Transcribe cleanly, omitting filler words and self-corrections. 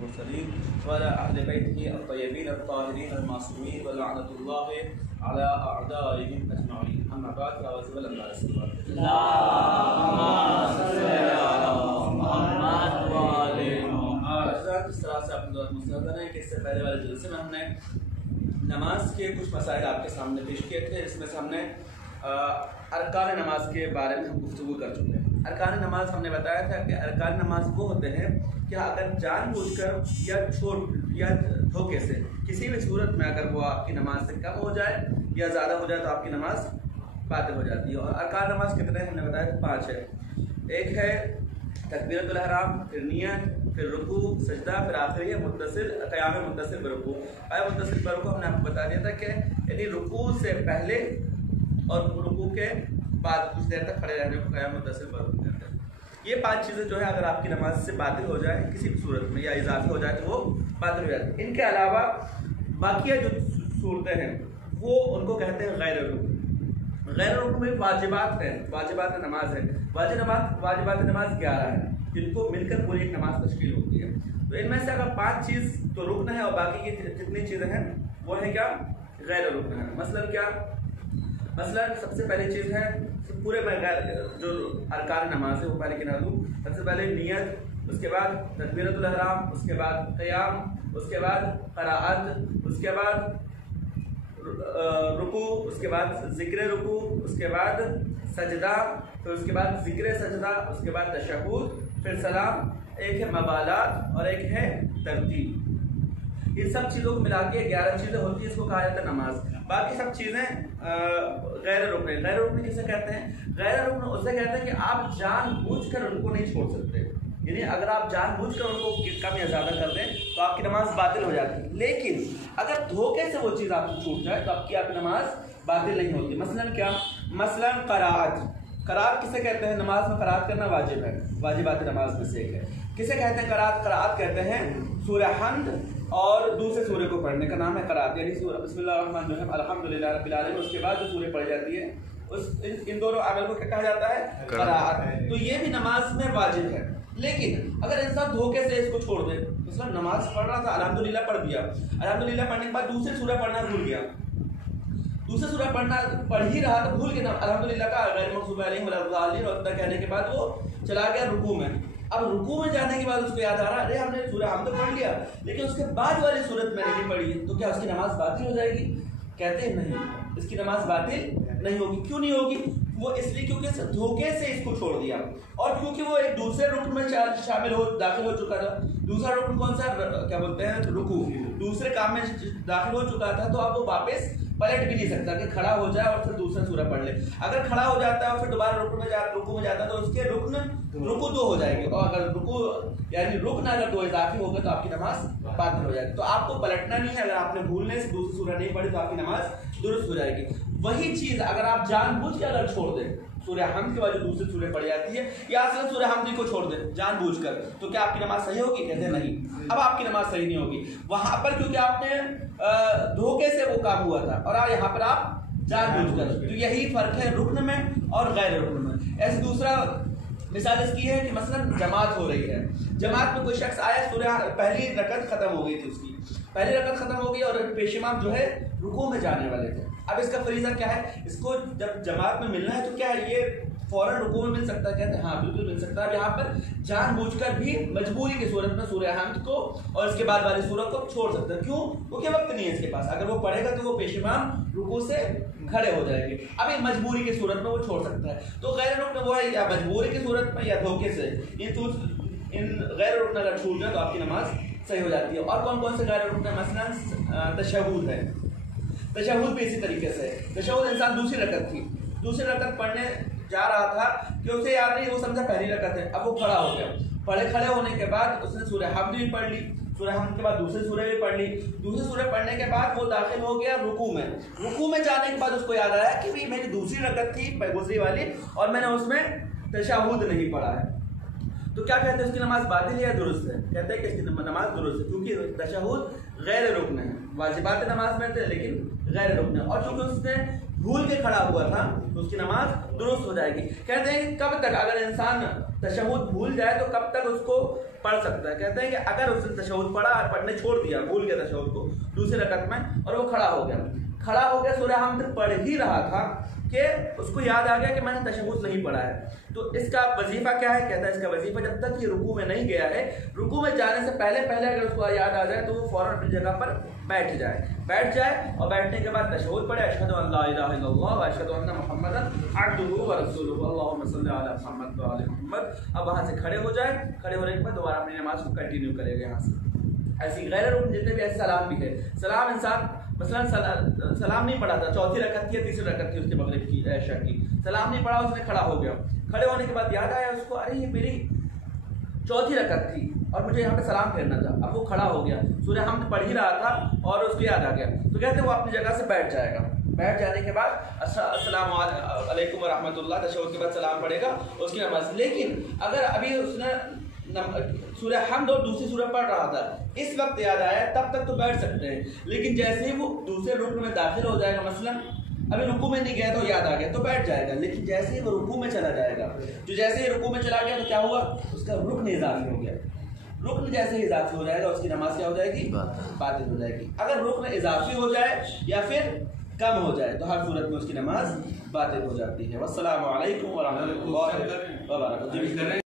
المرسلين وعلى أهل بيته الطيبين الطاهرين المعصومين ولعنة الله على أعدائهم أجمعين. أما بعد فأعوذ بالله من الشيطان الرجيم. اللهم صل على محمد وآل محمد. اس طرح سے اپنے دور مستند ہے کہ اس سے پہلے والے جلسے میں ہم نے نماز کے کچھ مسائل آپ کے سامنے پیش کیے تھے. اس میں سے ہم نے ارکان نماز کے بارے میں ہم گفتگو کر چکے ہیں. ارکان نماز ہم نے بتایا تھا کہ ارکان نماز وہ ہوتے ہیں کہ اگر جان بوجھ کر یا دھوکے سے کسی بھی صورت میں اگر وہ آپ کی نماز سے کم ہو جائے یا زیادہ ہو جائے تو آپ کی نماز باطل ہو جاتی ہے. اور ارکان نماز کتنے ہیں ہم نے بتایا تھا 5 ہے. ایک ہے تکبیرۃ الاحرام، پھر نیت، پھر رکوع، سجدہ، پھر آخری ہے متصل قیام متصل برکوع. قیام متصل برکوع ہم نے آپ کو بتا دیا تھا کہ یعنی رکوع سے پہلے اور رکوع کے بعد کچھ دیر تک کھڑے رہنے کو قیام متصل برکوع کہتے ہیں. یہ 5 چیزیں جو ہے اگر آپ کی نماز سے باطل ہو جائے کسی بھی صورت میں یا اضافی ہو جائے تو وہ باطل ہو جاتی ہے. ان کے علاوہ باقیہ جو صورتیں ہیں وہ ان کو کہتے ہیں غیر رکن. غیر رکن میں واجبات ہیں، واجبات نماز ہے. واجبات نماز 11 ہیں جن کو مل کر پوری ایک نماز تشکیل ہوتی ہے. تو ان میں سے اگر 5 چیز تو رکن ہے اور باقی کی جتنی چیزیں ہیں وہ ہیں کیا؟ غیر رکن ہے. مثلا سب سے پہلی چیز ہے پورے جو ارکان نماز ہے وہ پہلے گنا دوں. سب سے پہلے نیت، اس کے بعد تکبیرۃ الاحرام، اس کے بعد قیام، اس کے بعد قراءت، اس کے بعد رکوع، اس کے بعد ذکر رکوع، اس کے بعد سجدہ، پھر اس کے بعد ذکر سجدہ، اس کے بعد تشہد، پھر سلام. ایک ہے مبالات اور ایک ہے ترتیب. ان سب چیزوں کو ملا کے 11 چیزیں ہوتی ہیں، اس کو کہا جاتا ہے نماز. باقی سب چیزیں غیر رکن. غیر رکن کسے کہتے ہیں؟ غیر رکن اسے کہتے ہیں کہ آپ جان بوجھ کر ان کو نہیں چھوڑ سکتے. یعنی اگر آپ جان بوجھ کر ان کو کم یا زیادہ کر دیں تو آپ کی نماز باطل ہو جاتی ہے. لیکن اگر دھوکے سے وہ چیز آپ کو چھوٹ جائے تو آپ کی نماز باطل نہیں ہوتی. مثلاً کیا؟ مثلاً قراءت. قراءت کسے کہتے ہیں؟ نماز میں قراءت کرنا واجب ہے، واجبات نماز میں سے ایک ہے. کسے کہتے ہیں قراءت؟ قراءت کہتے ہیں سورہ حمد اور دوسرے سورے کو پڑھنے کا نام ہے قراءت. یعنی بسم اللہ الرحمن الرحیم الحمدللہ رب العالمین، اس کے بعد جو سورہ پڑھی جاتی ہے ان دونوں عمل کو کیا کہا جاتا ہے؟ قراءت. تو یہ بھی نماز میں واجب ہے. لیکن اگر انسان دھوکے سے اس کو چھوڑ دے، مثلا نماز پڑھ رہا تھا الحمدللہ پڑھ دیا، الحمدللہ پڑھنے کے بعد دوسرے سورہ پڑھنا بھول گیا، دوسرے سورہ پڑھ ہی رہا تو بھول گیا الحمدللہ کا غیر مغضوب علیہم ولا الضالین اور اتنا کہنے کے بعد وہ چلا گیا رکوع میں. اب رکوع میں جانے کے بعد اس کو یاد آ رہا ارے ہم نے سورہ حمد تو پڑھ لیا لیکن اس کے بعد والی صورت میں نہیں پڑھی، تو کیا اس کی نماز باطل ہو جائے گی؟ کہتے ہیں نہیں، اس کی نماز باطل نہیں ہوگی. کیوں نہیں ہوگی؟ وہ اس لیے کیونکہ دھوکے سے اس کو چھوڑ دیا اور کیونکہ وہ ایک دوسرے رکن میں داخل ہو چکا تھا. دوسرا رکن کون سا؟ کیا بولتے ہیں؟ رکوع. دوسرے کام میں داخل ہو چکا تھا تو اب وہ واپس پلٹ بھی نہیں سکتا کہ کھڑا ہو جائے اور پھر دوسرا سورہ پڑھ لے. اگر کھڑا ہو جاتا ہے اور پھر دوبارہ رکوع میں جاتا ہے تو اس کے رکوع 2 ہو جائے گی. اور اگر رکوع یعنی رکن اگر 2 اضافی ہوگا تو آپ کی نماز باطل ہو جائے گی. تو آپ کو پلٹنا نہیں ہے. اگر آپ نے بھولنے سے دوسری سورہ نہیں پڑھی تو آپ کی نماز درست ہو جائے گی. وہی چیز اگر آپ جان بوجھ کے اگر چھوڑ دیں سورہ حمد کے بعد جو دوسری سورہ پڑھی جاتی ہے یا اصل سورہ حمد کو چھوڑ دیں جان بوجھ کر، تو کیا آپ کی نماز صحیح ہوگی؟ کہتے ہیں نہیں. اب آپ کی نماز صحیح نہیں ہوگی وہاں پر کیونکہ آپ نے دھوکے سے وہ کام ہوا تھا اور یہاں پر آپ جان بوجھ کر. تو یہی فرق ہے رکن میں اور غیر رکن میں. ایسے دوسرا مثال اس کی ہے کہ مثلا جماعت ہو رہی ہے، جماعت میں کوئی شخص آیا، سورہ پہلی رکعت ختم ہو گئی تھی، اس کی پہلی رکعت ختم ہو گئی اور پیش امام جو ہے رکوع میں جانے والے تھے. اب اس کا فریضہ کیا ہے؟ اس کو جب جماعت میں ملنا ہے تو کیا ہے یہ فوراً رکوع میں مل سکتا ہے؟ کہتے ہیں ہاں بالکل مل سکتا ہے. اب یہاں پر جان بوجھ کر بھی مجبوری کی صورت میں سورہ حمد کو اور اس کے بعد والی سورہ کو چھوڑ سکتا ہے. کیوں؟ کیونکہ وقت نہیں ہے اس کے پاس. اگر وہ پڑھے گا تو وہ پیش امام رکوع سے کھڑے ہو جائیں گے. اب یہ مجبوری کی صورت میں وہ چھوڑ سکتا ہے. تو غیر رکن وہ ہے یا مجبوری کی صورت میں یا دھوکے سے. ان غیر رکن اگر چھوٹ جائے تو آپ کی نماز صحیح ہو جاتی ہے. اور کون کون سے غیر رکن ہیں؟ مثلا تشہد ہے. تشہد بھی اسی طریقے سے. تشہد انسان دوسری رکعت پڑھنے جا رہا تھا کہ اسے یاد نہیں، وہ سمجھا پہلی رکعت ہے. اب وہ کھڑا ہو گیا، کھڑے ہونے کے بعد اس نے سورہ حمد بھی پڑھ لی، سورہ حمد کے بعد دوسری سورہ بھی پڑھ لی. دوسری سورہ پڑھنے کے بعد وہ داخل ہو گیا رکوع میں. رکوع میں جانے کے بعد اس کو یاد آیا کہ میری دوسری رکعت تھی گزری والی اور میں نے اس میں تشہد نہیں پڑھا ہے. تو کیا کہتے ہیں اس کی نماز باطل ہے یا درست ہے؟ کہتے ہیں کہ اس کی نماز درست ہے کیونکہ تشہد غیر رکن ہے، واجبات نماز میں تھے لیکن غیر رکن ہے، اور چونکہ اس نے بھول کے کھڑا ہوا تھا تو اس کی نماز درست ہو جائے گی۔ کہتے ہیں کب تک اگر انسان تشہد بھول جائے تو کب تک اس کو پڑھ سکتا ہے؟ کہتے ہیں کہ اگر اس نے تشہد پڑھا اور پڑھنے چھوڑ دیا، بھول گیا تشہد کو دوسرے رکعت میں اور وہ کھڑا ہو گیا سورہ حمد پڑھ ہی رہا تھا کہ اس کو یاد آ گیا کہ میں نے تشہد نہیں پڑھا ہے، تو اس کا وظیفہ کیا ہے؟ کہتا ہے اس کا وظیفہ جب تک یہ رکوع میں نہیں گیا ہے، رکوع میں جانے سے پہلے اگر اس کو یاد آ جائے تو وہ فوراً اپنی جگہ پر بیٹھ جائے اور بیٹھنے کے بعد تشہد پڑھے، اشہد ان لا الہ الا اللہ و اشہد ان محمدا عبدہ و رسولہ اللہم صلی علی محمد و آل محمد۔ اب وہاں سے کھڑے ہو جائے، کھڑے ہونے کے بعد دوبارہ اپنی نماز کو کنٹینیو کرے گا یہاں سے۔ ایسی غیر رکن جتنے بھی ایسے سلام بھی ہے، سلام انسان مثلا سلام نہیں پڑھا تھا، چوتھی رکعت کی یا تیسری رکعت تھی اس کے مغرب کی عشاء کی، سلام نہیں پڑھا، اس نے کھڑا ہو گیا، کھڑے ہونے کے بعد یاد آیا اس کو ارے یہ میری چوتھی رکعت تھی اور مجھے یہاں پہ سلام پھیرنا تھا، اب وہ کھڑا ہو گیا، سورہ حمد پڑھ ہی رہا تھا اور اس کو یاد آ گیا، تو کہتے ہیں وہ اپنی جگہ سے بیٹھ جائے گا، بیٹھ جانے کے بعد السلام علیکم ورحمۃ اللہ، تشہد کے بعد سلام پڑھے گا اس کی نماز۔ لیکن اگر ابھی اس نے سورہ حمد اور دوسری سورہ پڑھ رہا تھا، اس وقت یاد آیا تب تک تو بیٹھ سکتے ہیں، لیکن جیسے ہی وہ دوسرے رکن میں داخل ہو جائے گا، مثلا ابھی رکوع میں نہیں گیا تو یاد آ گیا تو بیٹھ جائے گا، لیکن جیسے ہی وہ رکوع میں چلا جائے گا، جو جیسے ہی رکوع میں چلا گیا تو کیا ہوا؟ اس کا رکن اضافی ہو گیا، رکن جیسے ہی اضافی ہو جائے گا اس کی نماز کیا ہو جائے گی؟ باطل ہو جائے گی۔ اگر رکن اضافی ہو جائے یا پھر کم ہو جائے تو ہر صورت میں اس کی نماز باطل ہو جاتی ہے۔ والسلام علیکم ورحمۃ اللہ وبرکاتہ۔